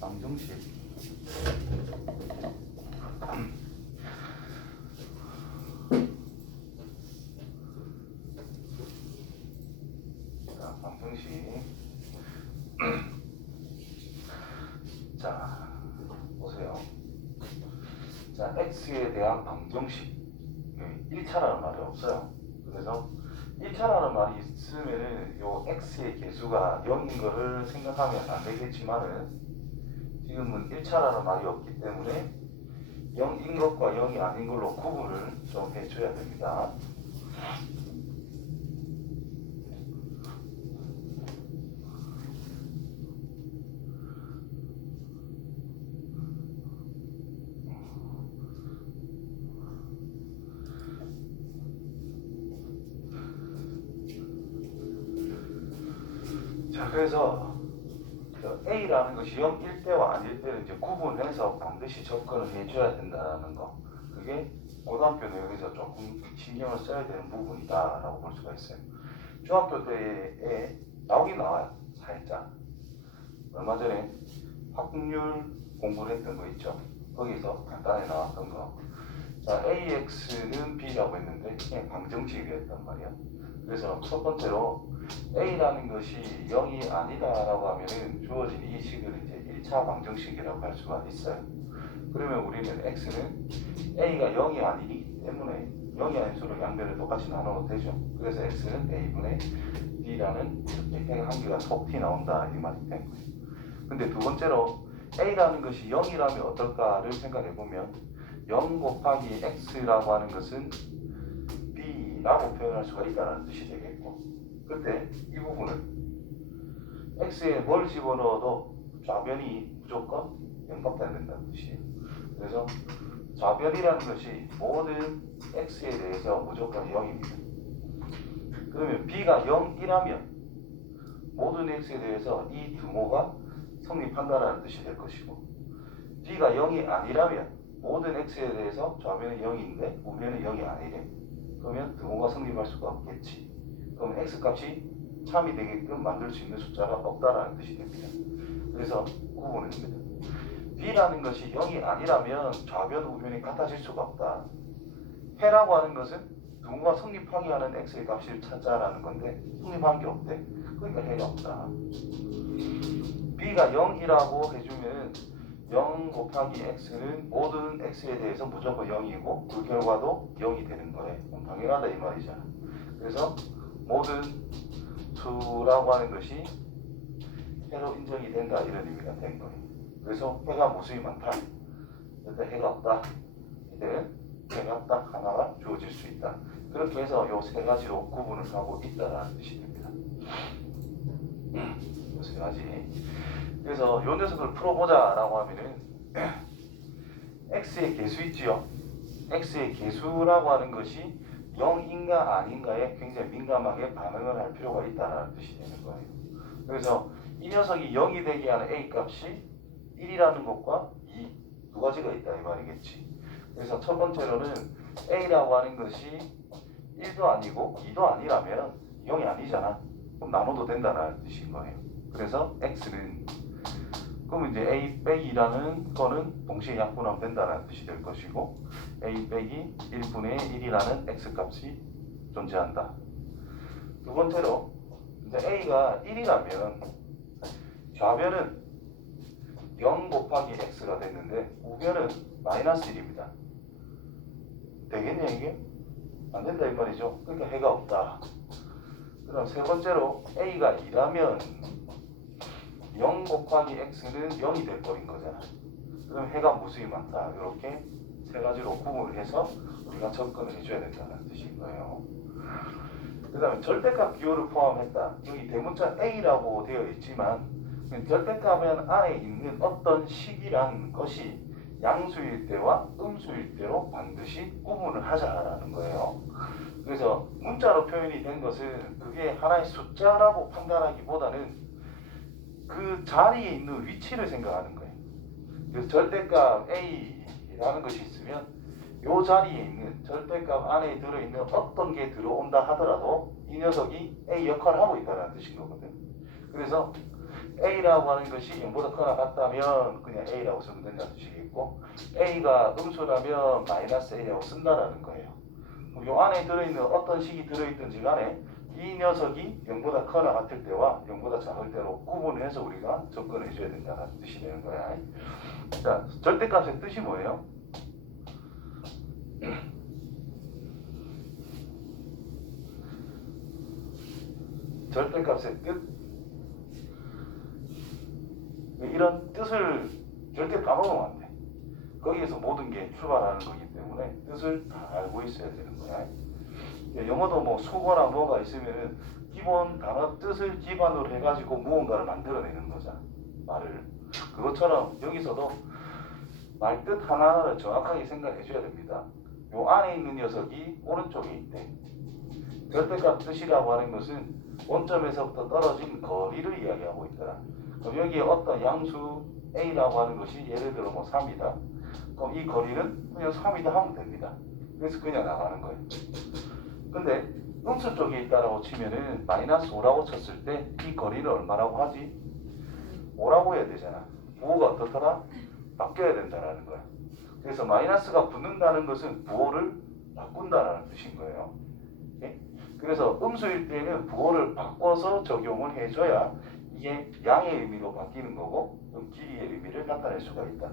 방정식. 자, 방정식. 자, 보세요. 자, x에 대한 방정식. 1차라는 말이 없어요. 그래서 1차라는 말이 있으면은 요 x의 개수가 0인 거를 생각하면 안 되겠지만은 지금은 1차라는 말이 없기 때문에 0인 것과 0이 아닌 걸로 구분을 좀 해줘야 됩니다. 자, 그래서 A라는 것이 0일 때와 아닐 때는 이제 구분해서 반드시 접근을 해줘야 된다는 거. 그게 고등학교 내용에서 조금 신경을 써야 되는 부분이다라고 볼 수가 있어요. 중학교 때에 나오긴 나와요. 살짝. 얼마 전에 확률 공부를 했던 거 있죠. 거기서 간단히 나왔던 거. 자, AX는 B라고 했는데 그냥 방정식이었단 말이야. 그래서 첫 번째로 A라는 것이 0이 아니다라고 하면은 주어진 이 식을 이제 1차 방정식이라고 할 수가 있어요. 그러면 우리는 X는 A가 0이 아니기 때문에 0이 아닌 수를 양변을 똑같이 나눠도 되죠. 그래서 X는 A분의 D라는 이렇게 한 개가 톡 튀 나온다 이 말이 된 거예요. 근데 두 번째로 A라는 것이 0이라면 어떨까를 생각해 보면 0 곱하기 X라고 하는 것은 B라고 표현할 수가 있다는 뜻이 되겠고, 그때 이 부분은 X에 뭘 집어넣어도 좌변이 무조건 0밖에 안 된다는 뜻이에요. 그래서 좌변이라는 것이 모든 X에 대해서 무조건 0입니다. 그러면 B가 0이라면 모든 X에 대해서 이 등호가 성립한다는 뜻이 될 것이고, B가 0이 아니라면 모든 X에 대해서 좌변은 0인데 우변은 0이 아니래. 그러면 등호가 성립할 수가 없겠지. 그럼 X값이 참이 되게끔 만들 수 있는 숫자가 없다라는 뜻이 됩니다. 그래서 구분을 합니다. B라는 것이 0이 아니라면 좌변, 우변이 같아질 수가 없다. 해라고 하는 것은 등호가 성립하게 하는 X의 값을 찾자라는 건데 성립한 게 없대. 그러니까 해가 없다. B가 0이라고 해주면 0 곱하기 X는 모든 X에 대해서 무조건 0이고 그 결과도 0이 되는 거예요. 당연하다 이 말이잖아. 그래서 모든 수라고 하는 것이 해로 인정이 된다 이런 의미가 된 거예요. 그래서 해가 무수히 많다. 일단 해가 없다. 이때는 해가 딱 하나가 주어질 수 있다. 그렇게 해서 요 세 가지로 구분을 하고 있다라는 뜻이 됩니다. 요 세 가지. 그래서 요 녀석을 풀어보자라고 하면은 X의 개수 있지요. X의 개수라고 하는 것이 0인가 아닌가에 굉장히 민감하게 반응을 할 필요가 있다는 뜻이 되는 거예요. 그래서 이 녀석이 0이 되게 하는 A 값이 1이라는 것과 2 두 가지가 있다 이 말이겠지. 그래서 첫 번째로는 A라고 하는 것이 1도 아니고 2도 아니라면 0이 아니잖아. 그럼 나눠도 된다는 뜻인 거예요. 그래서 X는 그럼 이제 A 빼기 2라는 거는 동시에 약분하면 된다는 뜻이 될 것이고 A 빼기 1분의 1이라는 X값이 존재한다. 두 번째로 이제 A가 1이라면 좌변은 0 곱하기 X가 됐는데 우변은 마이너스 1입니다. 되겠냐 이게? 안 된다 이 말이죠. 그러니까 해가 없다. 그다음 세 번째로 A가 2라면 0 곱하기 X는 0이 돼버린 거잖아. 그럼 해가 무수히 많다. 이렇게 세 가지로 구분을 해서 우리가 접근을 해줘야 된다는 뜻인 거예요. 그 다음에 절대값 기호를 포함했다. 여기 대문자 A라고 되어 있지만 절대값은 안에 있는 어떤 식이란 것이 양수일 때와 음수일 때로 반드시 구분을 하자라는 거예요. 그래서 문자로 표현이 된 것은 그게 하나의 숫자라고 판단하기보다는 그 자리에 있는 위치를 생각하는 거예요. 그래서 절대값 A라는 것이 있으면 이 자리에 있는 절대값 안에 들어있는 어떤 게 들어온다 하더라도 이 녀석이 A 역할을 하고 있다는 뜻인 거거든. 그래서 A라고 하는 것이 0보다 크거나 같다면 그냥 A라고 쓰면 된다는 뜻이겠고, A가 음수라면 마이너스 A라고 쓴다라는 거예요. 그럼 요 안에 들어있는 어떤 식이 들어있든지 간에 이 녀석이 0보다 크거나 같을 때와 0보다 작을 때로 구분해서 우리가 접근해 줘야 된다는 뜻이 되는 거야. 자, 절대값의 뜻이 뭐예요? 절대값의 뜻? 이런 뜻을 절대 까먹으면 안 돼. 거기에서 모든 게 출발하는 거기 때문에 뜻을 다 알고 있어야 되는 거야. 영어도 뭐 수거나 뭐가 있으면은 기본 단어 뜻을 기반으로 해가지고 무언가를 만들어내는 거잖아. 말을. 그것처럼 여기서도 말 뜻 하나하나를 정확하게 생각해 줘야 됩니다. 요 안에 있는 녀석이 오른쪽에 있대. 절대값 뜻이라고 하는 것은 원점에서부터 떨어진 거리를 이야기하고 있더라. 그럼 여기에 어떤 양수 A라고 하는 것이 예를 들어 뭐 3이다. 그럼 이 거리는 그냥 3이다 하면 됩니다. 그래서 그냥 나가는 거예요. 근데 음수 쪽에 있다라고 치면은 마이너스 5라고 쳤을 때 이 거리는 얼마라고 하지? 5라고 해야 되잖아. 부호가 어떻더라? 바뀌어야 된다라는 거야. 그래서 마이너스가 붙는다는 것은 부호를 바꾼다라는 뜻인 거예요. 예? 그래서 음수일 때는 부호를 바꿔서 적용을 해줘야 이게 양의 의미로 바뀌는 거고 길이의 의미를 나타낼 수가 있다.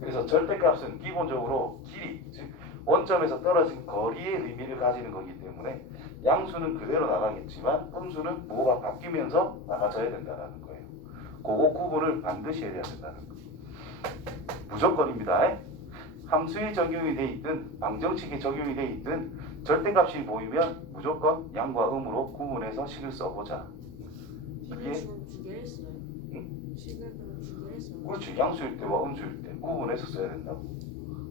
그래서 절대값은 기본적으로 길이, 즉 원점에서 떨어진 거리의 의미를 가지는 거기 때문에 양수는 그대로 나가겠지만 음수는 부호가 바뀌면서 나가져야 된다는 거예요. 그거 구분을 반드시 해야 된다는 거예요. 무조건입니다. 함수에 적용이 돼 있든 방정식에 적용이 돼 있든 절대값이 보이면 무조건 양과 음으로 구분해서 식을 써보자. 이게 두개 했어요. 응? 식을 그럼 두개 했어요. 그렇지. 양수일 때와 음수일 때 구분해서 써야 된다고.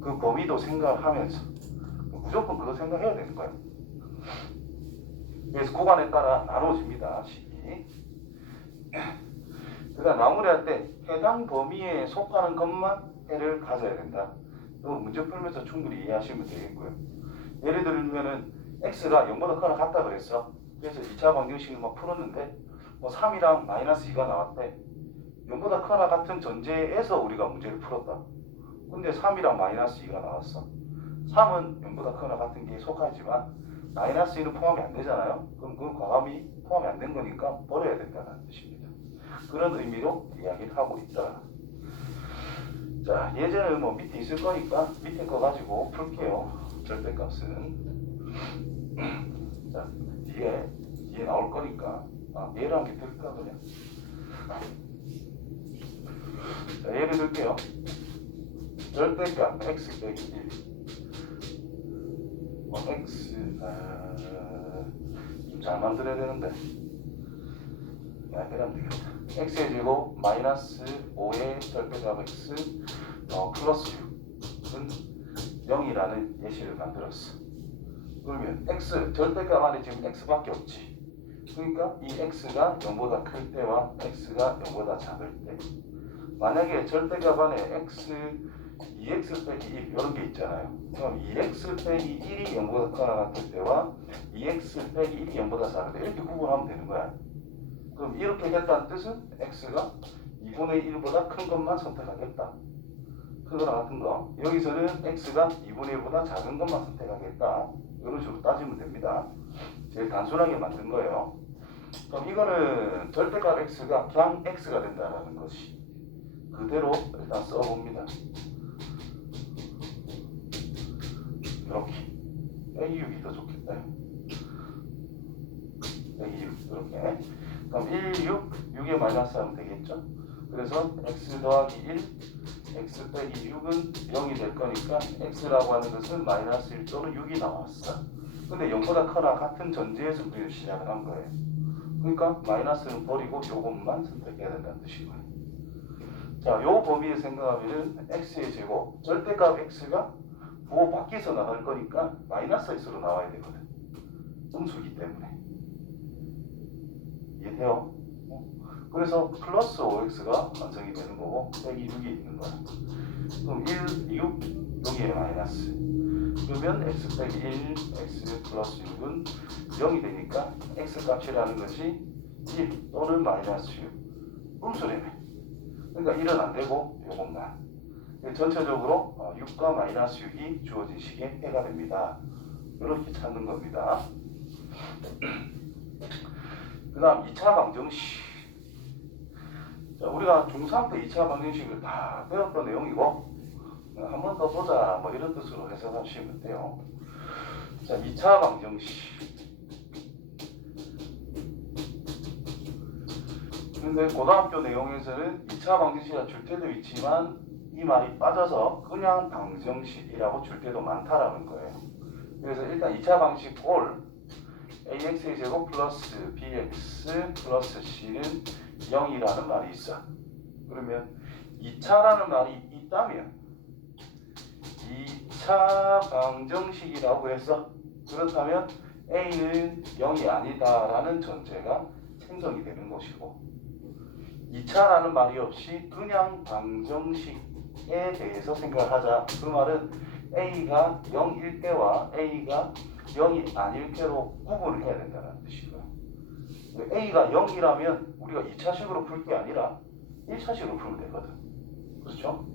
그 범위도 생각하면서 무조건 그거 생각해야 되는 거야. 그래서 구간에 따라 나눠집니다. 식이. 그다음 마무리할 때 해당 범위에 속하는 것만 해를 가져야 된다. 또 문제 풀면서 충분히 이해하시면 되겠고요. 예를 들면은 x가 0보다 크거나 같다 그랬어. 그래서 2차 방정식을 막 풀었는데 뭐 3이랑 마이너스 2가 나왔대. 0보다 크거나 같은 전제에서 우리가 문제를 풀었다. 근데 3이랑 마이너스 2가 나왔어. 3은 0보다 크거나 같은 게 속하지만 마이너스 2는 포함이 안 되잖아요. 그럼 그 과감이 포함이 안 된 거니까 버려야 된다는 뜻입니다. 그런 의미로 이야기를 하고 있다. 자, 예제는 뭐 밑에 있을 거니까 밑에 거 가지고 풀게요. 절대값은. 자, 뒤에 나올 거니까 예를 한 개 들까 그냥. 자, 예를 들게요. 절대값 x 빼기 1. x 좀 잘 만들어야 되는데. 그냥 되겠다. x의 제곱 마이너스 5의 절대값 x 플러스 6은 0이라는 예시를 만들었어. 그러면 x 절대값 안에 지금 x밖에 없지. 그러니까 이 x가 0보다 클 때와 x가 0보다 작을 때, 만약에 절대값 안에 x 2x 빼기 1 이런 게 있잖아요. 그럼 2x 빼기 1이 0보다 크거나 같을 때와 2x 빼기 1이 0보다 작을 때 이렇게 구분하면 되는 거야. 그럼 이렇게 됐다는 뜻은 x가 2분의 1보다 큰 것만 선택하겠다. 크거나 같은 거. 여기서는 x가 2분의 1보다 작은 것만 선택하겠다. 이런 식으로 따지면 됩니다. 제일 단순하게 만든 거예요. 그럼 이거는 절대값 x가 그냥 x가 된다는 것이 그대로 일단 써봅니다. 이렇게 빼기 6이 더 좋겠다. 빼기 6 이렇게. 그럼 1, 6, 6에 마이너스 하면 되겠죠? 그래서 x 더하기 1, x 빼기 6은 0이 될 거니까 x라고 하는 것은 마이너스 1 또는 6이 나왔어. 근데 0보다 크거나 같은 전제에서 우리는 시작을 한 거예요. 그러니까 마이너스는 버리고 요것만 선택해야 된다는 뜻인 거예요. 자, 요 범위에 생각하면은 x의 제곱, 절대값 x가 부호 밖에서 나갈 거니까 마이너스 x로 나와야 되거든. 음수기 때문에. 이해돼요? 그래서 플러스 5x가 완성이 되는 거고 빼기 6이 있는 거야. 그럼 1, 6, 여기에 마이너스. 그러면 x 빼기 1, x 플러스 6은 0이 되니까 x 값이라는 것이 1 또는 마이너스 6. 음수래매. 그러니까 1은 안 되고 요것만. 전체적으로 6과 마이너스 6이 주어진 식의 해가 됩니다. 이렇게 찾는 겁니다. 그 다음 2차 방정식. 자, 우리가 중3 때 2차 방정식을 다 배웠던 내용이고 한 번 더 보자 뭐 이런 뜻으로 해석하시면 돼요. 자, 2차 방정식. 근데 고등학교 내용에서는 2차 방정식이라 줄 때도 있지만 이 말이 빠져서 그냥 방정식이라고 줄 때도 많다라는 거예요. 그래서 일단 2차 방식 꼴 ax의 제곱 플러스 bx 플러스 c는 0이라는 말이 있어. 그러면 2차라는 말이 있다면 2차 방정식이라고 해서 그렇다면 a는 0이 아니다라는 전제가 생성이 되는 것이고 2차라는 말이 없이 그냥 방정식에 대해서 생각하자. 그 말은 a가 0일 때와 a가 0이 아닐 때로 구분을 해야 된다는 뜻이고요. a가 0이라면 우리가 2차식으로 풀 게 아니라 1차식으로 풀면 되거든. 그렇죠?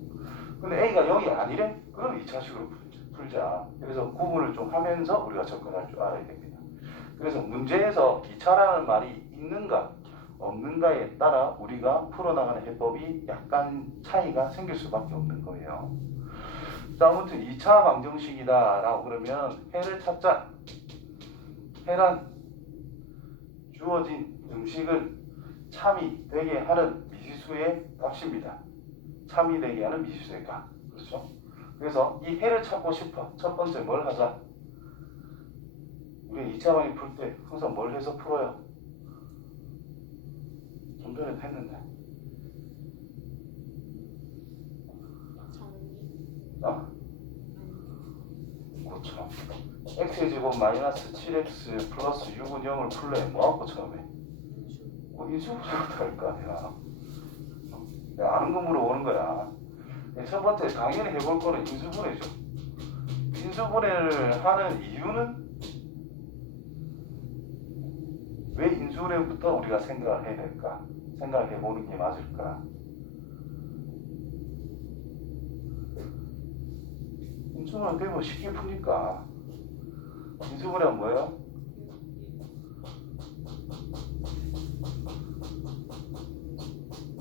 근데 a가 0이 아니래? 그럼 2차식으로 풀자. 그래서 구분을 좀 하면서 우리가 접근할 줄 알아야 됩니다. 그래서 문제에서 2차라는 말이 있는가 없는가에 따라 우리가 풀어나가는 해법이 약간 차이가 생길 수밖에 없는 거예요. 자, 아무튼 2차 방정식이다 라고 그러면 해를 찾자. 해란 주어진 등식을 참이 되게 하는 미지수의 값입니다. 참이 되게 하는 미지수의 값. 그렇죠? 그래서 이 해를 찾고 싶어. 첫 번째 뭘 하자? 우리 2차 방정식 풀 때 항상 뭘 해서 풀어요? 좀 전에도 했는데. 그렇죠. x의 제곱 마이너스 7x 플러스 6은 0을 풀래. 뭐하고 처음에? 인수분해부터 할 거 아니야. 내가 아는 거 물어보는 거야. 첫 번째 당연히 해볼 거는 인수분해죠. 인수분해를 하는 이유는 왜 인수분해부터 우리가 생각을 해야 될까? 생각을 해보는 게 맞을까? 인수분해 되면 쉽게 푸니까. 인수분해는 뭐예요?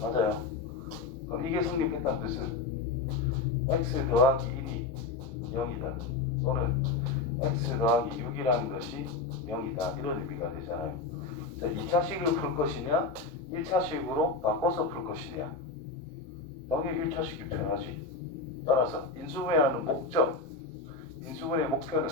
맞아요. 그럼 이게 성립했다는 뜻은 x 더하기 1이 0이다. 또는 x 더하기 6이라는 것이 0이다. 이런 의미가 되잖아요. 자, 2차식을 풀 것이냐 1차식으로 바꿔서 풀 것이냐. 당연히 1차식이 필요하지. 따라서 인수분해하는 목적, 인수분해의 목표는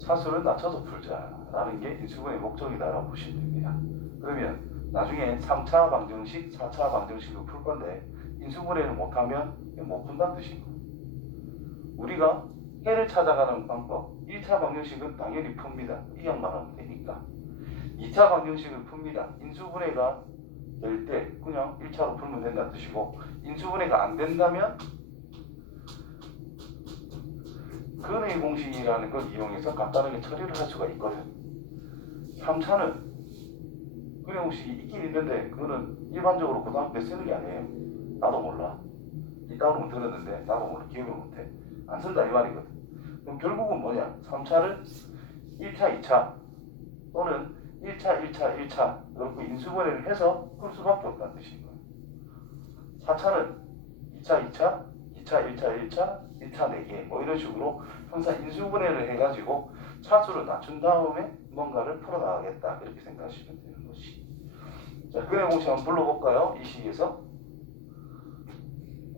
차수를 낮춰서 풀자라는 게 인수분해의 목적이다라고 보시면 됩니다. 그러면 나중에 3차 방정식, 4차 방정식을 풀 건데 인수분해를 못하면 못 푼다는 뜻인 거예요. 우리가 해를 찾아가는 방법, 1차 방정식은 당연히 풉니다. 이 양만 하면 되니까. 2차 방정식을 풉니다. 인수분해가 될 때 그냥 1차로 풀면 된다는 뜻이고 인수분해가 안 된다면 근의 공식이라는 걸 이용해서 간단하게 처리를 할 수가 있거든. 3차는 근의 공식이 있긴 있는데 그거는 일반적으로 고등학교 때 쓰는 게 아니에요. 나도 몰라. 이따로는 들었는데 나도 몰라. 기억을 못해. 안 쓴다 이 말이거든. 그럼 결국은 뭐냐? 3차를 1차, 2차 또는 1차, 1차, 1차 이렇게 인수분해를 해서 풀 수밖에 없다는 뜻인 거예요. 4차는 2차, 2차, 2차, 1차, 1차, 1차 4개 뭐 이런 식으로 항상 인수분해를 해가지고 차수를 낮춘 다음에 뭔가를 풀어나가겠다 이렇게 생각하시면 되는 것이. 자, 근의 공식 한번 불러볼까요? 이 식에서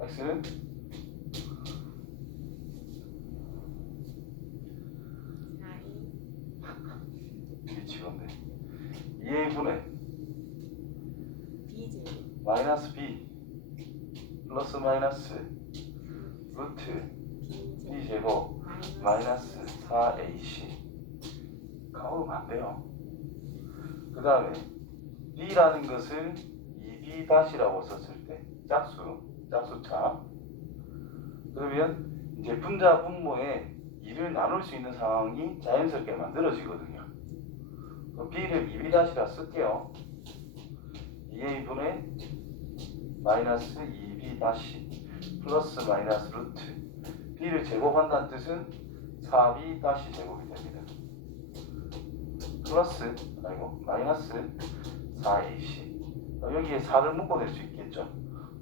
x는 미치겠네. 2a분의 마이너스 b 플러스 마이너스 루트 b제곱 마이너스 4ac 가오면 안 돼요. 그 다음에 b라는 것을 2b-라고 썼을 때 짝수차. 그러면 이제 분자 분모에 2를 나눌 수 있는 상황이 자연스럽게 만들어지거든요. 그럼 b를 2b' 쓸게요. 2a분의 마이너스 2b' 플러스 마이너스 루트 b를 제곱한다는 뜻은 4b' 제곱이 됩니다. 플러스 마이너스 4ac 여기에 4를 묶어낼 수 있겠죠.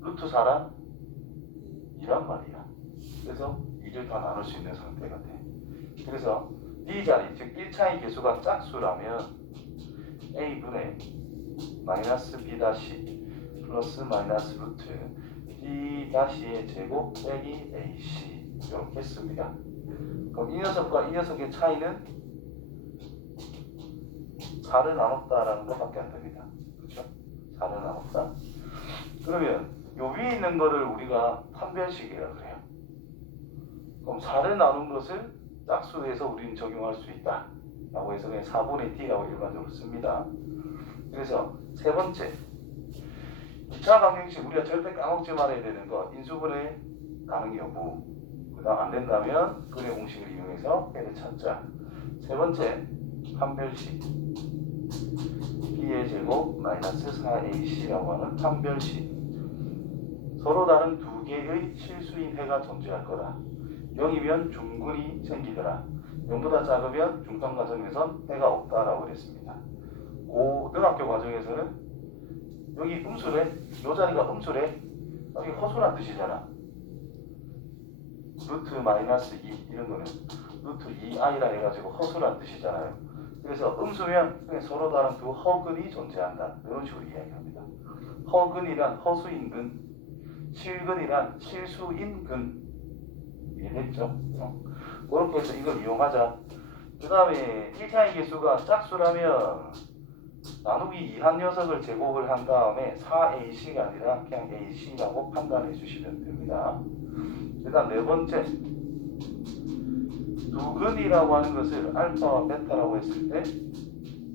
루트 4란 2란 말이야. 그래서 2를 다 나눌 수 있는 상태가 돼. 그래서 b 자리 즉 1차의 개수가 짝수라면 a분의 마이너스 b' 플러스 마이너스 루트 b'의 제곱 빼기 ac 이렇게 씁니다. 그럼 이 녀석과 이 녀석의 차이는 4를 나눴다라는 것밖에 안 됩니다. 그렇죠? 4를 나눴다. 그러면 요 위에 있는 거를 우리가 판별식이라고 그래요. 그럼 4를 나눈 것을 짝수에서 우리는 적용할 수 있다 라고 해서 그냥 4분의 t라고 일반적으로 씁니다. 그래서 세 번째 2차 방정식 우리가 절대 까먹지 말아야 되는 거 인수분해 가능 여부 그 다음 안 된다면 근의 공식을 이용해서 해를 찾자. 세 번째 판별식 b의 제곱 마이너스 4ac라고 하는 판별식 서로 다른 두 개의 실수인 해가 존재할 거다. 0이면 중근이 생기더라. 0보다 작으면 중간 과정에선 해가 없다라고 그랬습니다. 고등학교 과정에서는 여기 음수래, 이 자리가 음수래, 여기 허수란 뜻이잖아. 루트 마이너스 2 이런 거는 루트 2i라 해가지고 허수란 뜻이잖아요. 그래서 음수면 그냥 서로 다른 두 허근이 존재한다. 이런 식으로 이야기합니다. 허근이란 허수인 근, 실근이란 실수인 근. 이해됐죠? 그렇게 해서 이걸 이용하자. 그 다음에 1차의 개수가 짝수라면 나누기 2한 녀석을 제곱을 한 다음에 4ac가 아니라 그냥 ac라고 판단해 주시면 됩니다. 그 다음 네 번째 두 근이라고 하는 것을 알파와 베타라고 했을 때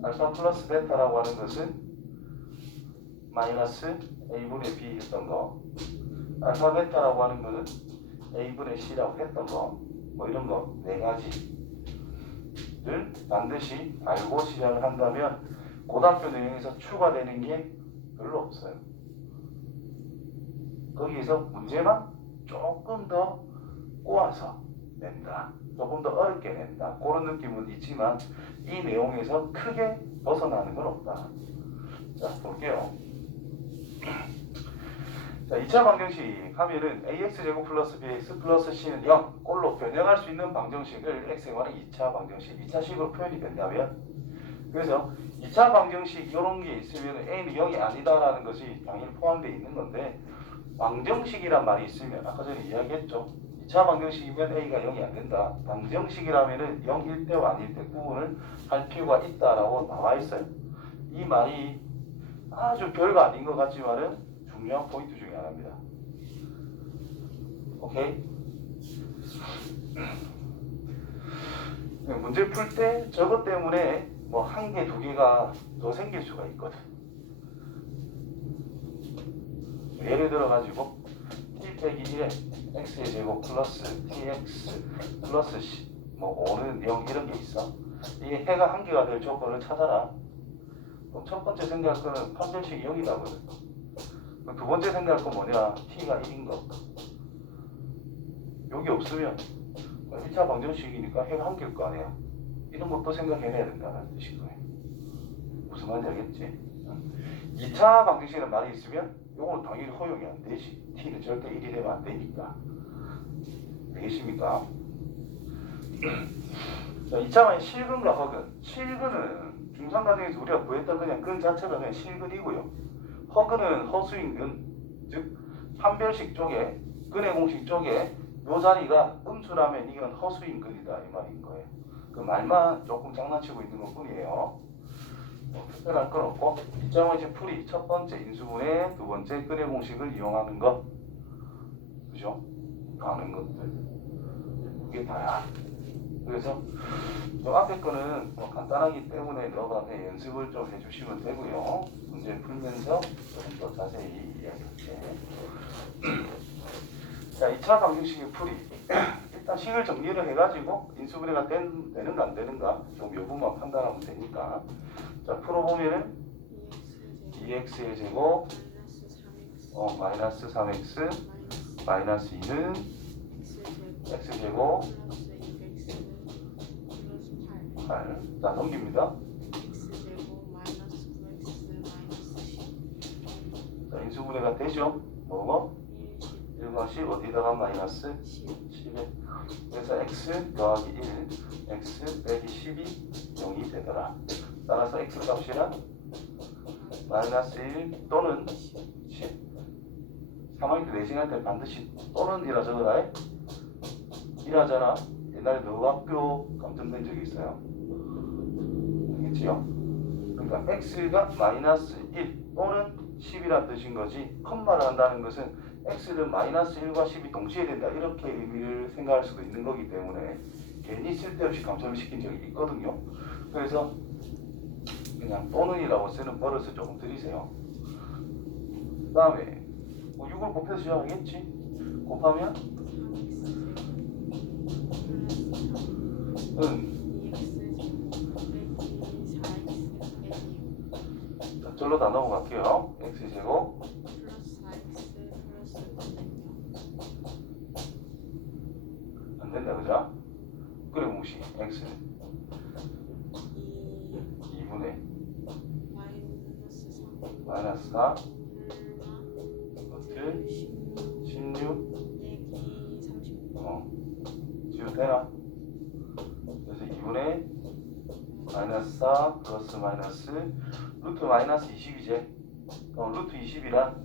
알파 플러스 베타라고 하는 것은 마이너스 a분의 b 했던 거 알파 베타라고 하는 것은 a분의 c라고 했던 거 뭐 이런 거 네 가지를 반드시 알고 시작을 한다면 고등학교 내용에서 추가되는 게 별로 없어요. 거기에서 문제만 조금 더 꼬아서 낸다. 조금 더 어렵게 낸다. 그런 느낌은 있지만 이 내용에서 크게 벗어나는 건 없다. 자, 볼게요. 자, 2차 방정식 하면은 ax제곱 플러스 bx 플러스 c는 0 꼴로 변형할 수 있는 방정식을 x에 관한 2차 방정식, 2차식으로 표현이 된다면 그래서 2차 방정식 이런 게 있으면 a는 0이 아니다라는 것이 당연히 포함되어 있는 건데 방정식이란 말이 있으면 아까 전에 이야기했죠. 2차 방정식이면 a가 0이 안 된다. 방정식이라면은 0일 때와 아닐 때 구분을 할 필요가 있다라고 나와 있어요. 이 말이 아주 별거 아닌 것 같지만은 중요한 포인트 중에 하나입니다. 오케이? 문제 풀 때 저것 때문에 뭐 한 개, 두 개가 더 생길 수가 있거든. 예를 들어 가지고 t 빼기 1에 x의 제곱 플러스 tx 플러스 c 뭐 5는 0 이런 게 있어. 이게 해가 한 개가 될 조건을 찾아라. 그럼 첫 번째 생각할 거는 판별식이 0이라거든. 두 번째 생각할 건 뭐냐? t가 1인 거. 여기 없으면 1차 방정식이니까 해가 한 개일 거 아니야. 이런 것도 생각해내야 된다는 뜻인 거예요. 무슨 말인지 알겠지? 2차 방정식이라는 말이 있으면 이거는 당연히 허용이 안 되지. t는 절대 1이 되면 안 되니까. 되겠습니까? 자, 2차만 실근과 허근. 실근은 중상 과정에서 우리가 구했던 그냥 근 자체가 그냥 실근이고요. 허근은 허수인 근, 즉 판별식 쪽에 근의 공식 쪽에 요 자리가 음수라면 이건 허수인 근이다 이 말인 거예요. 그 말만 조금 장난치고 있는 것 뿐이에요. 뭐 특별할 건 없고 2.5식 풀이 첫 번째 인수분해 두 번째 근의 공식을 이용하는 것, 그죠? 하는 것들 그게 다야. 그래서 저 앞에 거는 뭐 간단하기 때문에 너가 그냥 연습을 좀 해주시면 되고요. 문제 풀면서 조금 더 자세히 이야기할게. 자, 2차 방정식의 풀이 일단 식을 정리를 해가지고 인수분해가 되는가 안 되는가 좀 여부만 판단하면 되니까. 자, 풀어보면은 2x의 제곱 마이너스 3x 마이너스 2는 x제곱 플러스 2x 플러스 8 8. 자, 넘깁니다. x제곱 마이너스 9x 마이너스 10 자, 인수분해가 되죠. 뭐뭐? 1과 10 어디다가 마이너스 10에. 그래서 x 더하기 1 x 빼기 10이 0이 되더라. 따라서 x 값이란 마이너스 1 또는 10. 3학년 때 내신할 때 반드시 또는 이라 적어라. 이라잖아. 옛날에 너 학교 감점된 적이 있어요. 알겠지요? 그러니까 x가 마이너스 1 또는 10이란 뜻인 거지. 컴마를 한다는 것은 x는 마이너스 1과 10이 동시에 된다. 이렇게 의미를 생각할 수도 있는 거기 때문에 괜히 쓸데없이 감점을 시킨 적이 있거든요. 그래서 그냥 또는이라고 쓰는 버릇을 조금 들이세요. 그 다음에 6을 곱해서 시작하겠지. 곱하면 2x제곱 절로 다 넘어갈게요. x제곱 플러스 4x 플러스 9는요 안 된다 그죠? 그래 무시 x는 2분의 마이너스 4 루트 16 얘기 30 지금 되나? 그래서 2분의 마이너스 4 플러스 마이너스 루트 마이너스 20이제 루트 20이란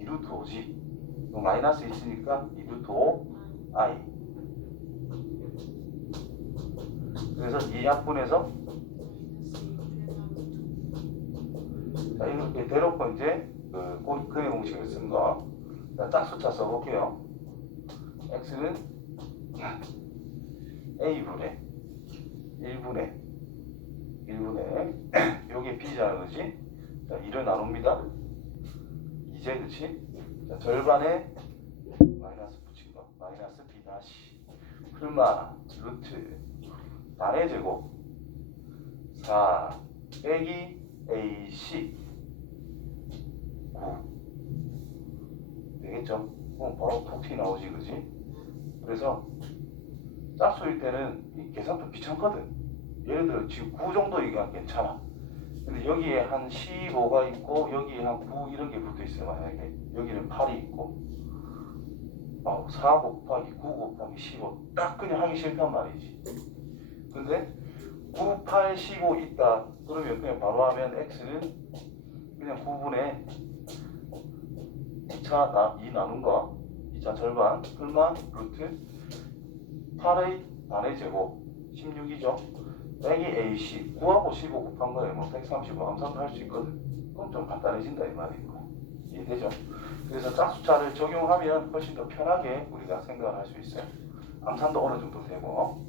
2루트 5지 마이너스 있으니까 2루트 5 i 그래서 이 약분해서 자 이렇게 대놓고 이제 근의 공식을 쓴 거. 자, 짝수차 써볼게요. x는 a분의 1분의 요게 b잖아 그지? 자 1을 나눕니다. 이제 그치? 자, 절반에 마이너스 붙인 거 마이너스 b 다시 풀마 루트 반의 제곱 4 빼기 ac 9 되겠죠? 그럼 바로 톡 튀 나오지 그지? 그래서 짝수일 때는 이 계산도 귀찮거든. 예를 들어 지금 9 정도 이거 괜찮아. 근데 여기에 한 15가 있고 여기에 한 9 이런 게 붙어 있어요. 만약에 여기는 8이 있고 4 곱하기 9 곱하기 15 딱 그냥 하기 싫단 말이지. 근데 9, 8, 15 있다. 그러면 그냥 바로 하면 x는 그냥 9분의 2차 2 나눈 거 2차 절반 얼마? 루트 8의 반의 제곱 16이죠. 빼기 AC 9하고 15 곱한 거에 뭐 135 암산도 할 수 있거든. 그럼 좀 간단해진다 이 말이고 이해되죠? 그래서 짝수차를 적용하면 훨씬 더 편하게 우리가 생각을 할 수 있어요. 암산도 어느 정도 되고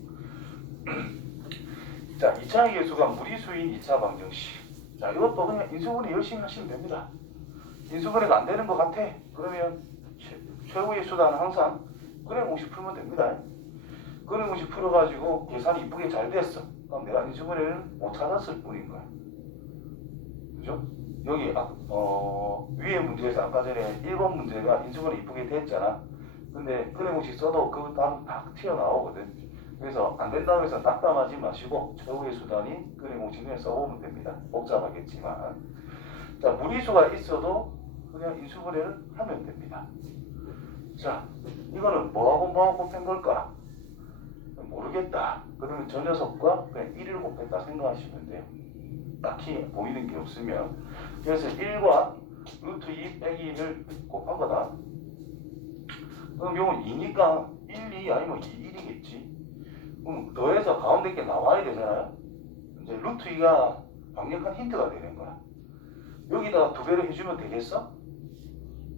자 2차 계수가 무리수인 2차 방정식. 자 이것도 그냥 인수분해 열심히 하시면 됩니다. 인수분해가 안 되는 것 같아. 그러면 최후의 수단은 항상 근의 공식 풀면 됩니다. 근의 공식 풀어가지고 계산이 이쁘게 잘 됐어. 그럼 내가 인수분해를 못 찾았을 뿐인 거야. 그죠? 여기 위에 문제에서 아까 전에 1번 문제가 인수분해 이쁘게 됐잖아. 근데 근의 공식 써도 그 다음 딱 튀어나오거든. 그래서 안 된다고 해서 낙담하지 마시고 최후의 수단인 근의 공식을 써보면 됩니다. 복잡하겠지만 자 무리수가 있어도 그냥 인수분해를 하면 됩니다. 자 이거는 뭐하고 곱한 걸까? 모르겠다. 그러면 저 녀석과 그냥 1을 곱했다 생각하시면 돼요. 딱히 보이는 게 없으면. 그래서 1과 루트 2 빼기 1을 곱한 거다. 그럼 이건 2니까 1, 2 아니면 2, 1이겠지. 그럼 더해서 가운데 게 나와야 되잖아요. 이제 루트 2가 강력한 힌트가 되는 거야. 여기다가 2배를 해주면 되겠어?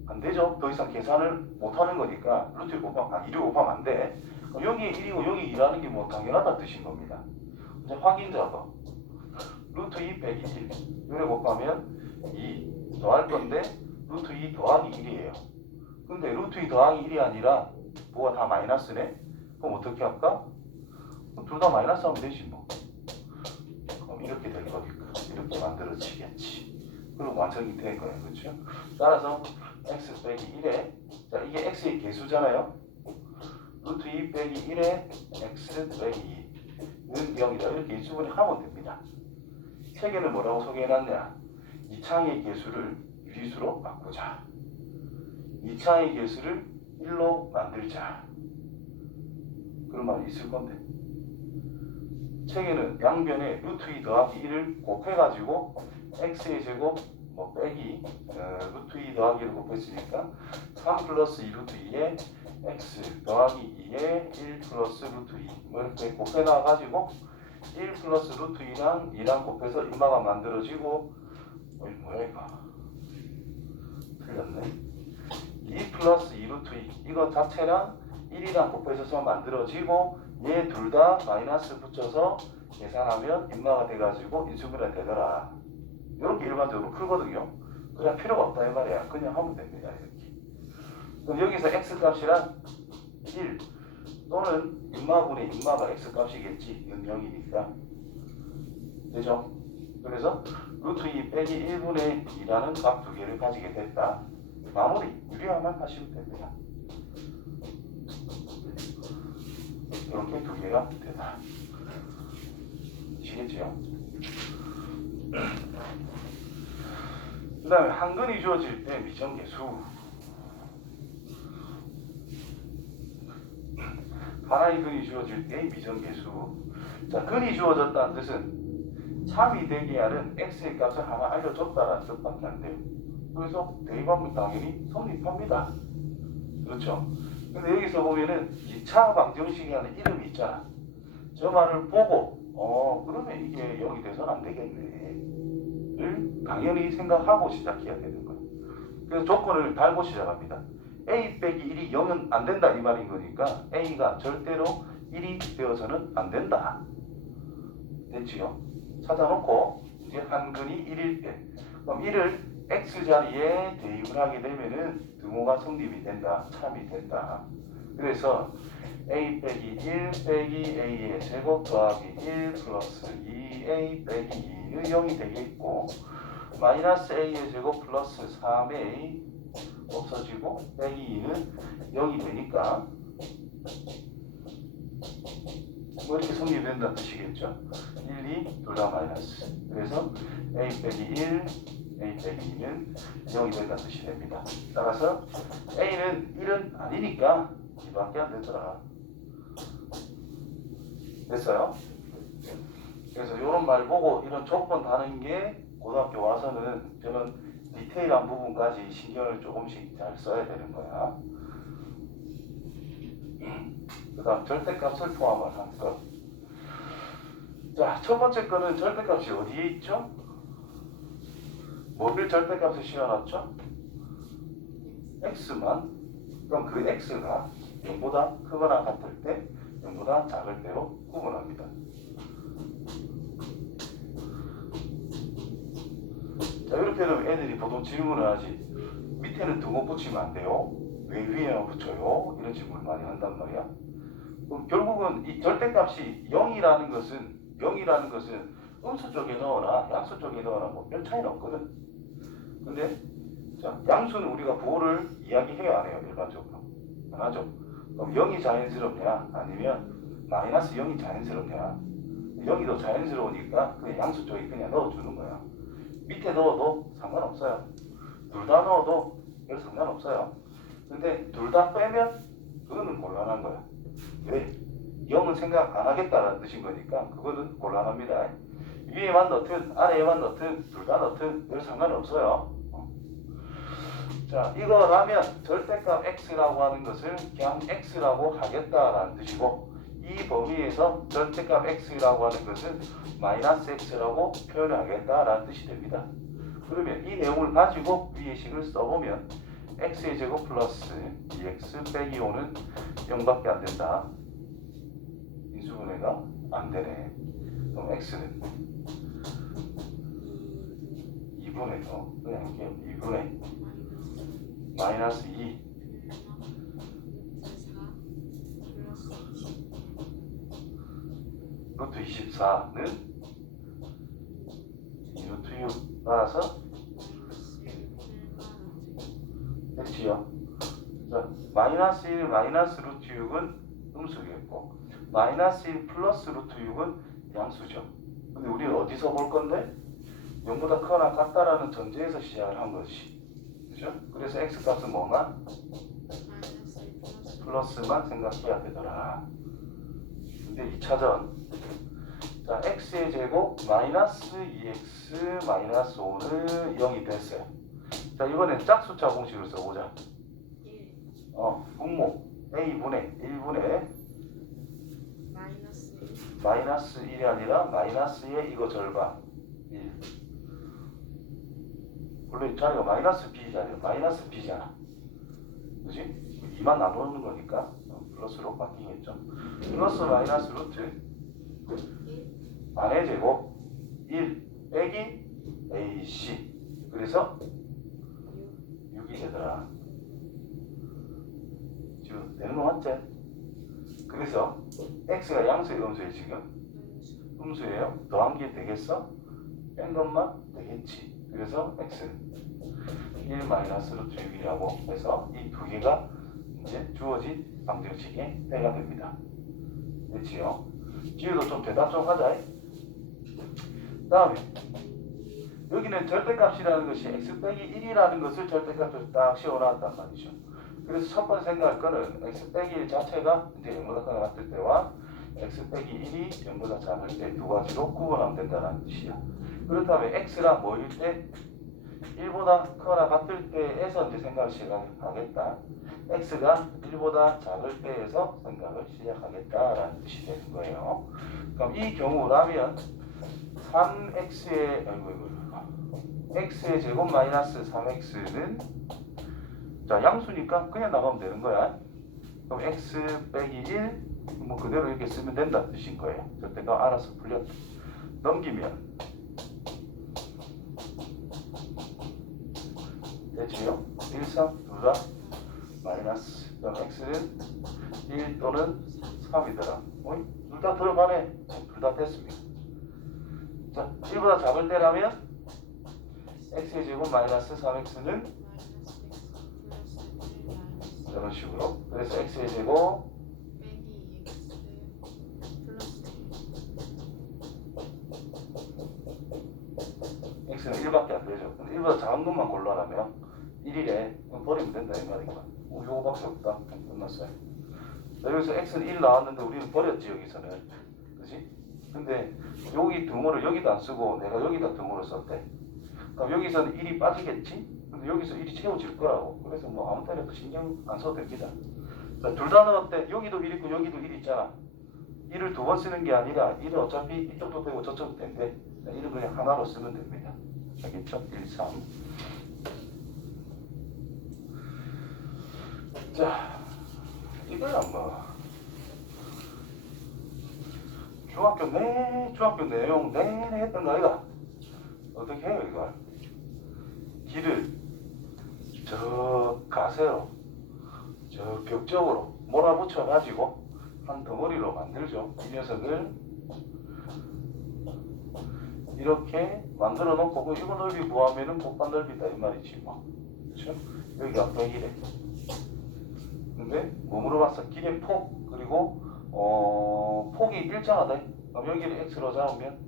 안 되죠. 더 이상 계산을 못 하는 거니까 루트 2를 곱하면 안 돼. 여기에 1이고 여기 2라는 게 뭐 당연하다 뜻인 겁니다. 이제 확인 잡아. 루트 2 빼기 1. 이래 곱하면 2 더할 건데 루트 2 더하기 1이에요. 근데 루트 2 더하기 1이 아니라 뭐가 다 마이너스네? 그럼 어떻게 할까? 둘 다 마이너스 하면 되지 뭐. 그럼 이렇게 될 거니까 이렇게 만들어지겠지. 그리고 완성이 된 거예요. 그렇죠? 따라서 x 빼기 1에 자 이게 x의 개수잖아요. 루트 2 빼기 1에 x 빼기 2는 0이다. 이렇게 인수분해 하면 됩니다. 세 개는 뭐라고 소개해놨냐? 2차의 개수를 유리수로 바꾸자. 2차의 개수를 1로 만들자. 그런 말이 있을 건데. 책에는 양변에 루트 2 더하기 1을 곱해가지고 x의 제곱 뭐 빼기 루트 2 더하기 1을 곱했으니까 3 플러스 2 루트 2에 x 더하기 2에 1 플러스 루트 2 뭐 이렇게 곱해놔가지고 1 플러스 루트 2랑 2랑 곱해서 인마가 만들어지고 뭐야 이거 틀렸네. 2 플러스 2 루트 2 이거 자체랑 1이랑 곱해져서 만들어지고 얘 둘 다 마이너스 붙여서 계산하면 인마가 돼가지고 인수분해 되더라. 이렇게 일반적으로 풀거든요. 그냥 필요가 없다 이 말이야. 그냥 하면 됩니다. 이렇게. 그럼 여기서 x 값이란 1 또는 인마분의 인마가 x 값이겠지. 이건 0이니까. 되죠? 그래서 루트 2 빼기 1분의 2라는 값 두 개를 가지게 됐다. 마무리 유리화만 하시면 됩니다. 이렇게 두 개가 되다. 아시겠지요? 그 다음에 한근이 주어질 때 미정계수. 하나의 근이 주어질 때 미정계수. 자, 근이 주어졌다는 뜻은 참이 되게 하는 x의 값을 하나 알려줬다라는 뜻밖에 안 돼요. 그래서 대입하면 당연히 성립합니다. 그렇죠? 근데 여기서 보면은 2차 방정식이라는 이름이 있잖아. 저 말을 보고 그러면 이게 0이 돼서는 안 되겠네 를 당연히 생각하고 시작해야 되는 거예요. 그래서 조건을 달고 시작합니다. a 빼기 1이 0은 안 된다 이 말인 거니까 a가 절대로 1이 되어서는 안 된다. 됐지요? 찾아놓고 이제 한근이 1일 때 그럼 1을 x 자리에 대입을 하게 되면은 등호가 성립이 된다. 참이 된다. 그래서 a 빼기 1 빼기 a의 제곱 더하기 1 플러스 2a 빼기 2는 0이 되겠고 마이너스 a의 제곱 플러스 3a 없어지고 빼기 2는 0이 되니까 뭐 이렇게 성립된다는 뜻이겠죠. 1, 2 둘 다 마이너스. 그래서 a 빼기 1 a 빼기 2는 0이 된다는 뜻이 됩니다. 따라서 a는 1은 아니니까 2밖에 안 되더라. 됐어요? 그래서 이런 말 보고 이런 조건 다는 게 고등학교 와서는 저는 디테일한 부분까지 신경을 조금씩 잘 써야 되는 거야. 그 다음 절대값을 포함을 한 것. 자, 첫 번째 거는 절대값이 어디에 있죠? 뭐를 절대값을 씌워놨죠? x만. 그럼 그 x가 0보다 크거나 같을 때 0보다 작을 때로 구분합니다. 자, 이렇게 되면 애들이 보통 질문을 하지. 밑에는 등호 붙이면 안 돼요. 왜 위에만 붙여요? 이런 질문을 많이 한단 말이야. 그럼 결국은 이 절대값이 0이라는 것은 음수 쪽에 넣어라 양수 쪽에 넣어라 뭐 별 차이는 없거든. 근데 자, 양수는 우리가 부호를 이야기해야 안 해요. 일반적으로 안 하죠. 그럼 0이 자연스럽냐 아니면 마이너스 0이 자연스럽냐. 0이 더 자연스러우니까 그냥 양수 쪽에 그냥 넣어주는 거야. 밑에 넣어도 상관없어요. 둘 다 넣어도 별 상관없어요. 근데 둘 다 빼면 그거는 곤란한 거야. 왜? 0은 생각 안 하겠다라는 뜻인 거니까 그거는 곤란합니다. 위에만 넣든 아래에만 넣든 둘 다 넣든 별 상관없어요. 자, 이거라면 절대값 x라고 하는 것을 그냥 x라고 하겠다라는 뜻이고 이 범위에서 절대값 x라고 하는 것은 마이너스 x라고 표현하겠다라는 뜻이 됩니다. 그러면 이 내용을 가지고 위의 식을 써보면 x의 제곱 플러스 2x 빼기 5는 0밖에 안 된다. 인수분해가 안 되네. 그럼 x는 2분의 그냥 이렇게 2분의 마이너스 2 4 플러스 24는 2루트 6 따라서 됐지요? 자, 마이너스 1 마이너스 루트 6은 음수겠고 마이너스 1 플러스 루트 6은 양수죠. 근데 우리는 어디서 볼 건데? 0보다 크거나 같다라는 전제에서 시작을 한 것이. 그죠? 그래서 x 값은 뭐만? 플러스만 생각해야 되더라. 근데 2차전. 자, x의 제곱 마이너스 2x 마이너스 5는 0이 됐어요. 자, 이번엔 짝수차 공식을 써보자. 분모 a분의 1분의 마이너스 1이 아니라 마이너스의 이거 절반 1. 원래 자리가 마이너스 b잖아요. 마이너스 b잖아. 그지? 2만 나누는 거니까 플러스로 바뀌겠죠. 플러스 마이너스 루트 만의 제곱 1 빼기 ac. 그래서 6이 되더라. 지금 되는 거 맞지? 그래서 x가 양수의 음수에 지금 음수예요. 더한 게 되겠어? 뺀 것만 되겠지. 그래서 x는 1 마이너스 루트 6이라고 해서 이 두 개가 이제 주어진 방정식의 해가 됩니다. 됐지요? 뒤에도 좀 대답 좀 하자. 다음에 여기는 절대값이라는 것이 x 빼기 1이라는 것을 절대값으로 딱 씌워놨단 말이죠. 그래서 첫 번째 생각할 거는 x 빼기 1 자체가 이제 0보다 크거나 같을 때와 x 빼기 1이 0보다 작을 때 두 가지로 구분하면 된다는 뜻이야. 그렇다면 x가 뭐일 때 1보다 크거나 같을 때에서 이제 생각을 시작하겠다. x가 1보다 작을 때에서 생각을 시작하겠다라는 뜻이 되는 거예요. 그럼 이 경우라면 3x의 x의 제곱 마이너스 3x는 자 양수니까 그냥 나가면 되는 거야. 그럼 x 빼기 1 뭐 그대로 이렇게 쓰면 된다는 뜻인 거예요. 절대가 알아서 풀려 넘기면 됐지요? 1, 3 둘 다 마이너스. 그럼 x는 1 또는 3이더라. 둘 다 들어가네. 둘 다 됐습니다. 자, 1보다 작을 때라면 x의 제곱 마이너스 3x는 이런 식으로. 그래서 x의 제곱 x는 1밖에 안 되죠. 근데 1보다 작은 것만 골라라면 1이래. 그럼 버리면 된다 이 말이야. 요거밖에 없다. 끝났어요. 자, 여기서 x는 1 나왔는데 우리는 버렸지 여기서는. 그지? 근데 여기 등호를 여기다 안 쓰고 내가 여기다 등호를 썼대. 그럼 여기서는 1이 빠지겠지? 근데 여기서 1이 채워질 거라고. 그래서 뭐 아무 때나 신경 안 써도 됩니다. 자, 둘 다 넣었대. 여기도 1 있고 여기도 1 있잖아. 1을 두 번 쓰는 게 아니라 1은 어차피 이쪽도 되고 저쪽도 되는데 1은 그냥 하나로 쓰면 됩니다. 알겠죠? 1, 3. 자, 이거야 뭐 중학교 내용 내내 했던 거 아이가? 어떻게 해요 이걸? 길을 저 가세로 저 벽 쪽으로 몰아붙여 가지고 한 덩어리로 만들죠. 이 녀석을 이렇게 만들어 놓고 이거 넓이 구하면은 곡반 넓이다 이 말이지 뭐. 그렇죠? 여기가 100이래. 근데 뭐 물어봤어? 길의 폭 그리고 폭이 일정하다. 그럼 여기를 x로 잡으면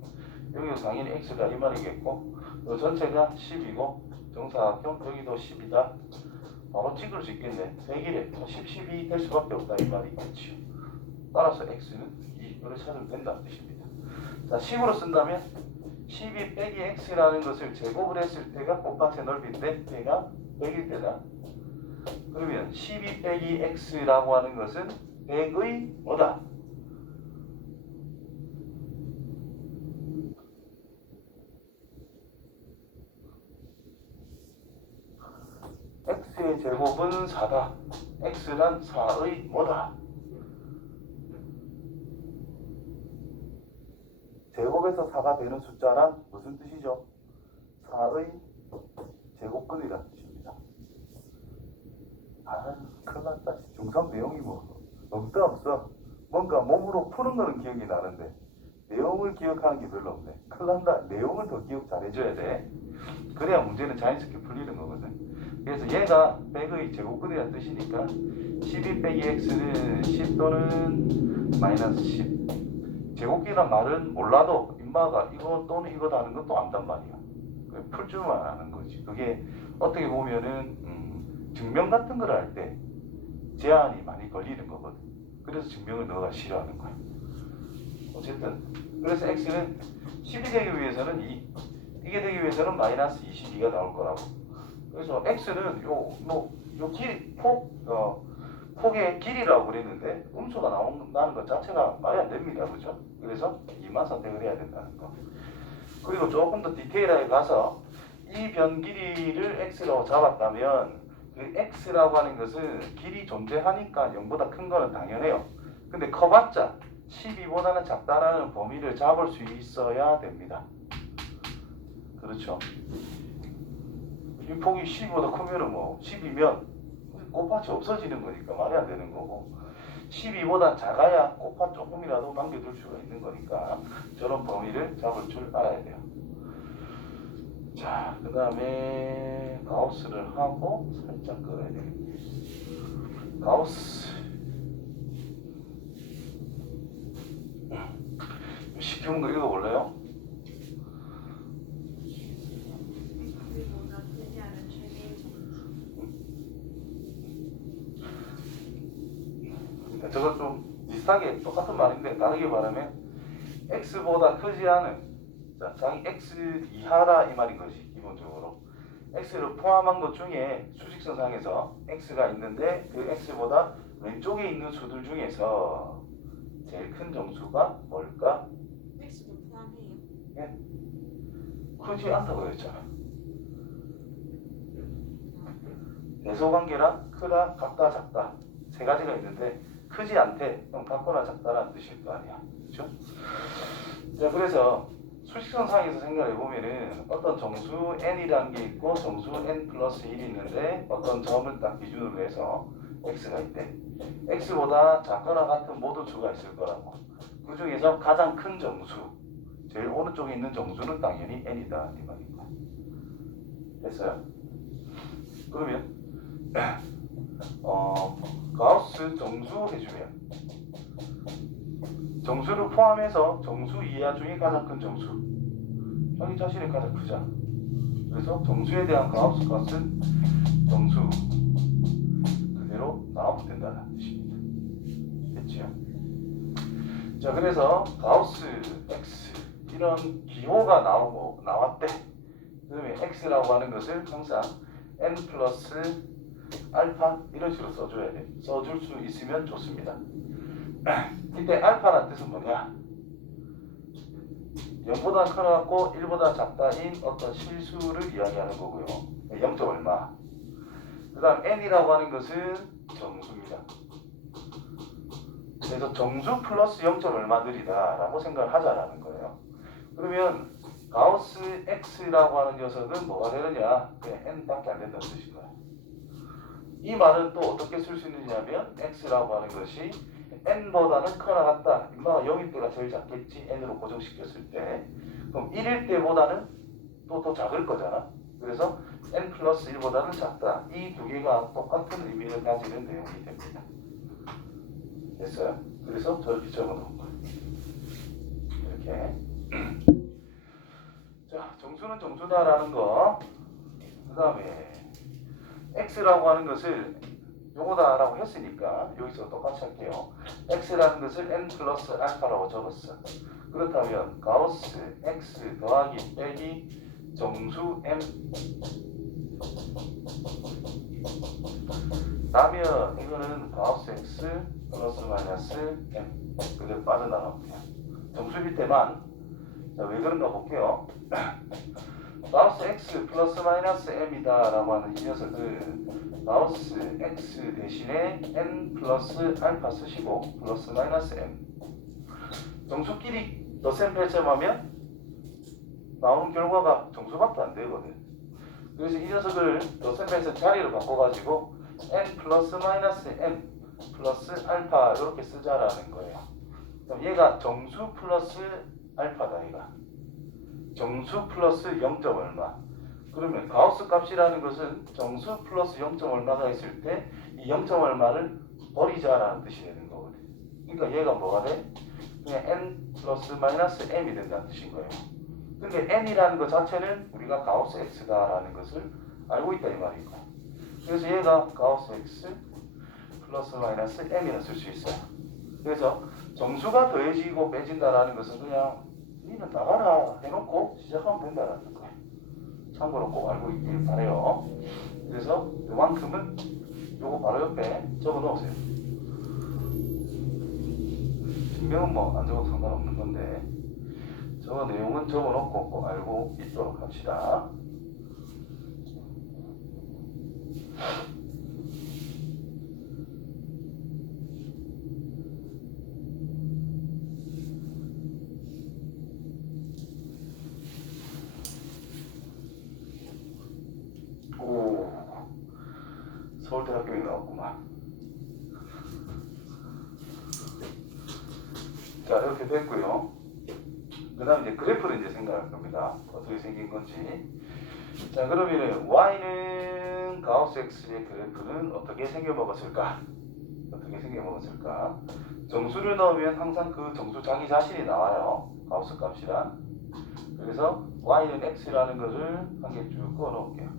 여기도 당연히 x가 이 말이겠고 이 전체가 10이고 정사각형 여기도 10이다. 바로 찍을 수 있겠네. 100이래. 10, 12 될 수밖에 없다 이 말이겠죠. 따라서 x는 2를 찾으면 된다는 뜻입니다. 자, 10으로 쓴다면 12 빼기 x라는 것을 제곱을 했을 때가 꽃밭의 넓이인데 얘가 100일 때다. 그러면 12 빼기 x라고 하는 것은 100의 뭐다? x의 제곱은 4다. x는 4의 뭐다? 제곱에서 4가 되는 숫자란 무슨 뜻이죠? 4의 제곱근이라는 뜻입니다. 아, 큰일 났다. 중3 내용이 뭐 없다 없어. 뭔가 몸으로 푸는 거는 기억이 나는데 내용을 기억하는 게 별로 없네. 큰일 난다. 내용을 더 기억 잘해줘야 돼. 그래야 문제는 자연스럽게 풀리는 거거든. 그래서 얘가 백의 제곱근이라는 뜻이니까 12 빼기 x는 10 또는 마이너스 10. 제곱기란 말은 몰라도 인마가 이거 또는 이거다 하는 것도 안단 말이야. 풀 줄만 아는 거지. 그게 어떻게 보면은 증명 같은 걸 할 때 제한이 많이 걸리는 거거든. 그래서 증명을 너가 싫어하는 거야. 어쨌든 그래서 x는 10이 되기 위해서는 이게 되기 위해서는 마이너스 22가 나올 거라고. 그래서 x는 요 길, 폭의 길이라고 그랬는데 음수가 나온다는 것 자체가 말이 안 됩니다. 그죠? 그래서 2만 선택을 해야 된다는 거. 그리고 조금 더 디테일하게 가서 이 변 길이를 x라고 잡았다면 그 x라고 하는 것은 길이 존재하니까 0보다 큰 거는 당연해요. 근데 커봤자 12보다는 작다라는 범위를 잡을 수 있어야 됩니다. 그렇죠? 이 폭이 12보다 크면은 뭐 10이면 곱하기 없어지는 거니까 말이 안 되는 거고 12보다 작아야 곱하 조금이라도 남겨둘 수가 있는 거니까 저런 범위를 잡을 줄 알아야 돼요. 자, 그 다음에 가우스를 하고 살짝 끌어야 되겠네. 가우스 시키는 거 읽어볼래요? x보다 크지 않은 최대의 정수. 그러니까 저거 좀 비슷하게 똑같은 말인데 다르게 말하면 x보다 크지 않은 자, 장이 x 이하라 이 말인 것이 기본적으로 x를 포함한 것 중에 수직선상에서 x가 있는데 그 x보다 왼쪽에 있는 수들 중에서 제일 큰 정수가 뭘까? x도 포함해요. 크지 않다고 그랬잖아. 대소관계랑 크다, 같다, 작다 세 가지가 있는데 크지 않대 그럼 같거나 작다라는 뜻일 거 아니야. 그렇죠? 자, 그래서 수직선상에서 생각해 보면은 어떤 정수 n이라는 게 있고 정수 n 플러스 1이 있는데 어떤 점을 딱 기준으로 해서 x가 있대. x보다 작거나 같은 모든 수가 있을 거라고. 그 중에서 가장 큰 정수, 제일 오른쪽에 있는 정수는 당연히 n이다 이 말인 거야. 됐어요? 그러면 가우스 정수 해주면 정수를 포함해서 정수 이하 중에 가장 큰 정수 자기 자신이 가장 크자. 그래서 정수에 대한 가우스 값은 정수 그대로 나오면 된다는 뜻입니다. 됐지요? 자, 그래서 가우스 x 이런 기호가 나왔대. 그러면 x라고 하는 것을 항상 n 플러스 알파 이런 식으로 써줘야 돼. 써줄 수 있으면 좋습니다. 이때 알파란 뜻은 뭐냐? 0보다 커갖고 1보다 작다인 어떤 실수를 이야기하는 거고요. 0점 얼마. 그 다음 n이라고 하는 것은 정수입니다. 그래서 정수 플러스 0점 얼마들이다 라고 생각을 하자라는 거예요. 그러면 가우스 x라고 하는 녀석은 뭐가 되느냐? 그냥 n밖에 안 된다는 뜻인 거야. 이 말은 또 어떻게 쓸 수 있느냐면 x라고 하는 것이 n보다는 크거나 같다. 인마가 0일 때가 제일 작겠지. n으로 고정시켰을 때. 그럼 1일 때보다는 또 더 작을 거잖아. 그래서 n 플러스 1보다는 작다. 이 두 개가 똑같은 의미를 가지는 내용이 됩니다. 됐어요? 그래서 저렇게 적어놓은 거예요. 이렇게. 자, 정수는 정수다라는 거. 그 다음에 x라고 하는 것을 요거다라고 했으니까 여기서 똑같이 할게요. x라는 것을 n 플러스 알파라고 적었어. 그렇다면 가우스 x 더하기 빼기 정수 m 라면 이거는 가우스 x 플러스 마이너스 m 그대로 빠져나갑니다. 정수 밑에만 자, 왜 그런가 볼게요. 가우스 x 플러스 마이너스 m이다 라고 하는 이 녀석은 가우스 x 대신에 n 플러스 알파 쓰시고 플러스 마이너스 m 정수끼리 덧셈 배점하면 나오는 결과가 정수밖에 안 되거든. 그래서 이 녀석을 덧셈 배점 자리를 바꿔가지고 n 플러스 마이너스 m 플러스 알파 이렇게 쓰자라는 거예요. 그럼 얘가 정수 플러스 알파다 이가. 정수 플러스 0. 얼마. 그러면 가우스 값이라는 것은 정수 플러스 0. 얼마가 있을 때 이 0. 얼마를 버리자라는 뜻이 되는 거거든. 그러니까 얘가 뭐가 돼? 그냥 n 플러스 마이너스 m이 된다는 뜻인 거예요. 근데 n이라는 것 자체는 우리가 가우스 x다라는 것을 알고 있다 이 말이고. 그래서 얘가 가우스 x 플러스 마이너스 m이라 쓸 수 있어요. 그래서 정수가 더해지고 빼진다라는 것은 그냥 니는 나가라 해놓고 시작하면 된다라는 거예요. 참고로 꼭 알고 있길 바래요. 그래서 이만큼은 요거 바로 옆에 적어 놓으세요. 증명은 뭐 안 적어도 상관없는 건데 저 내용은 적어 놓고 꼭 알고 있도록 합시다. 오, 서울대학교에 나왔구만. 자, 이렇게 됐고요. 그 다음 이제 그래프를 이제 생각할 겁니다. 어떻게 생긴 건지. 자, 그러면은 y는 가우스 x의 그래프는 어떻게 생겨먹었을까? 어떻게 생겨먹었을까? 정수를 넣으면 항상 그 정수 자기 자신이 나와요. 가우스 값이란. 그래서 y는 x라는 것을 한 개 쭉 그어 놓을게요.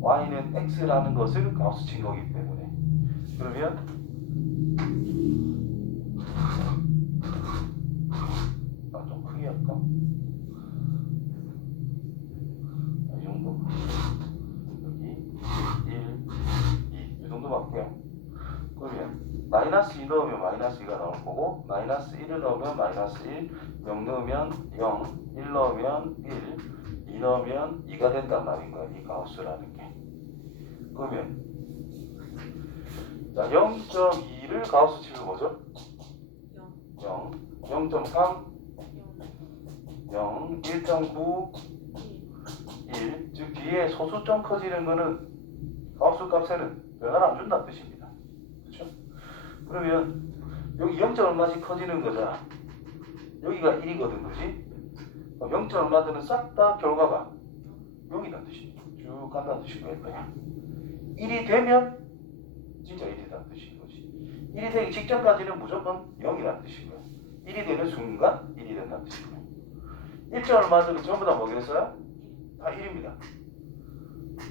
y는 x라는 것을 가우스 친 거기 때문에. 그러면 좀 크게 할까? 이 정도. 여기 1, 2. 이 정도 할게요. 그러면 마이너스 2 넣으면 마이너스 2가 나올 거고, 마이너스 1을 넣으면 마이너스 1, 0 넣으면 0, 1 넣으면 1, 2 넣으면 2가 된단 말인 거야. 이 가우스라는 게. 그러면 자, 0.2를 가우스 치면 뭐죠? 0, 0.3, 0, 1.9, 1. 즉 뒤에 소수점 커지는 거는 가우스 값에는 변화를 안 준다는 뜻입니다. 그렇죠? 그러면 여기 0. 얼마씩 커지는 거잖아. 여기가 1이거든, 그지? 0. 얼마들은 싹 다 결과가 0이라는 뜻입니다. 쭉 간다는 뜻인 거예요, 그냥. 1이 되면 진짜 1이라는 뜻인 거지. 1이 되기 직전까지는 무조건 0이라는 뜻인 거예요. 1이 되는 순간 1이 된다는 뜻인 거예요. 1. 얼마들은 전부 다 뭐겠어요? 다 1입니다.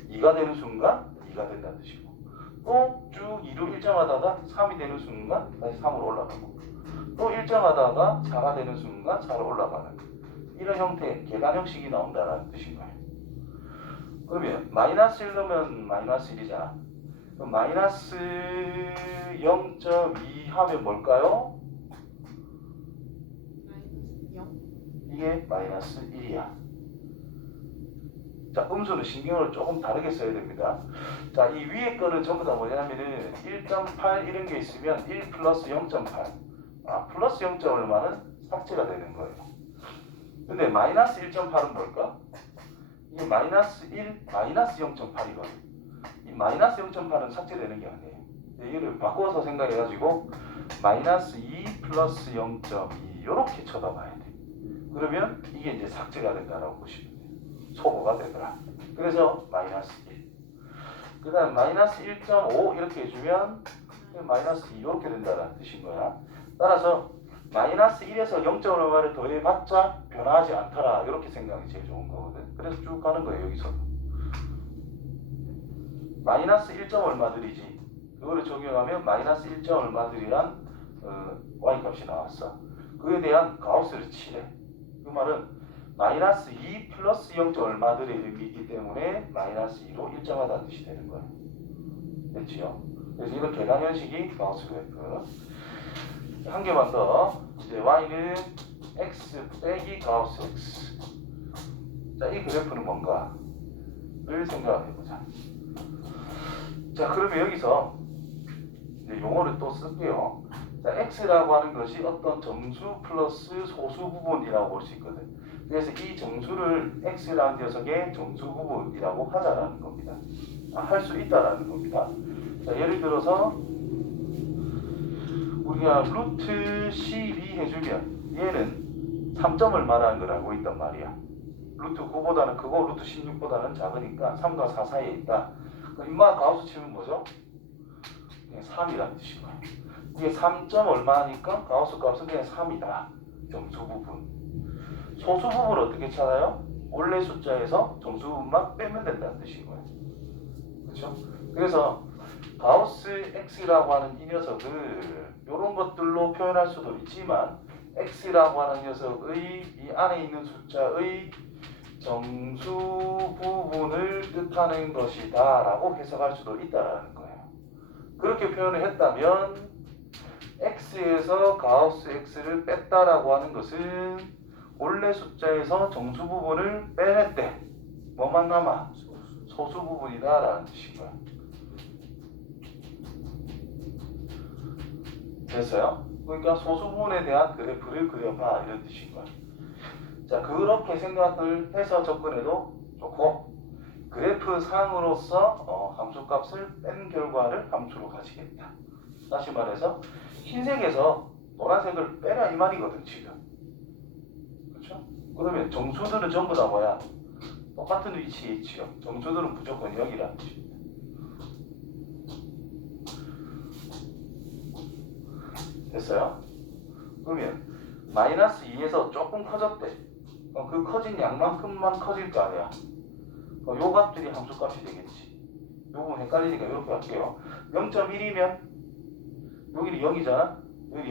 2가 되는 순간 2가 된다는 뜻이고, 또 쭉 2로 일정하다가 3이 되는 순간 다시 3으로 올라가고, 또 일정하다가 4가 되는 순간 4로 올라가는 이런 형태의 계단 형식이 나온다는 뜻인 거예요. 그러면 마이너스 1 넣으면 마이너스 1이잖아. 그럼 마이너스 0.2 하면 뭘까요? 이게 마이너스 1이야. 자, 음수는 신경을 조금 다르게 써야 됩니다. 자, 이 위에 거는 전부 다 뭐냐면은 1.8 이런 게 있으면 1 플러스 0.8. 플러스 0. 얼마는 삭제가 되는 거예요. 근데 마이너스 1.8은 뭘까? 이게 마이너스 1, 마이너스 0.8이거든. 이 마이너스 0.8은 삭제되는 게 아니에요. 이거를 바꿔서 생각해가지고 마이너스 2 플러스 0.2 이렇게 쳐다봐야 돼. 그러면 이게 이제 삭제가 된다라고 보시면 돼요. 소거가 되더라. 그래서 마이너스 1. 그 다음 마이너스 1.5 이렇게 해주면 마이너스 2 이렇게 된다는 뜻인 거야. 따라서 마이너스 1에서 0. 얼마를 더해봤자 변화하지 않더라. 이렇게 생각이 제일 좋은 거거든. 그래서 쭉 가는 거예요. 여기서 마이너스 1. 얼마들이지. 그거를 적용하면 마이너스 1. 얼마들이란 y값이 나왔어. 그에 대한 가우스를 치래. 그 말은 마이너스 2 플러스 0. 얼마들의 의미이기 때문에 마이너스 2로 일정하다는 뜻이 되는 거예요. 됐지요? 그래서 이런 계산 형식이 가우스 그래프. 한 개만 더. 이제 y는 x 빼기 가우스 x. 자, 이 그래프는 뭔가를 생각해보자. 자, 그러면 여기서 이제 용어를 또 쓸게요. 자, x라고 하는 것이 어떤 정수 플러스 소수 부분이라고 볼 수 있거든. 그래서 이 정수를 x라는 녀석의 정수 부분이라고 하자라는 겁니다. 할 수 있다라는 겁니다. 자, 예를 들어서 우리가 루트 12 해주면 얘는 3점을 말하는 걸 알고 있단 말이야. 루트 9보다는 크고 루트 16보다는 작으니까 3과 4 사이에 있다. 그럼 인마 가우스 치면 뭐죠? 3이라는 뜻인 거야. 이게 3점 얼마니까 가우스 값은 그냥 3이다. 정수 부분. 소수 부분 어떻게 찾아요? 원래 숫자에서 정수 부분만 빼면 된다는 뜻인 거야. 그렇죠? 그래서 가우스 x라고 하는 이 녀석을 이런 것들로 표현할 수도 있지만 x라고 하는 녀석의 이 안에 있는 숫자의 정수 부분을 뜻하는 것이다 라고 해석할 수도 있다라는 거예요. 그렇게 표현을 했다면 x에서 가우스 x를 뺐다라고 하는 것은 원래 숫자에서 정수 부분을 빼냈대. 뭐만 남아? 소수 부분이다 라는 뜻인 거야. 됐어요? 그러니까 소수 부분에 대한 그래프를 그려봐 이런 뜻인 거야. 자, 그렇게 생각을 해서 접근해도 좋고 그래프 상으로서 함수값을 뺀 결과를 함수로 가지겠다. 다시 말해서 흰색에서 노란색을 빼라 이 말이거든 지금. 그렇죠? 그러면 정수들은 전부 다 뭐야? 똑같은 위치에 있지요. 정수들은 무조건 여기라는 뜻입니다. 됐어요? 그러면 마이너스 2에서 조금 커졌대. 그 커진 양만큼만 커질 거 아니야. 요 값들이 함수값이 되겠지. 요 부분 헷갈리니까 이렇게 할게요. 0.1이면 여기는 0이잖아. 여기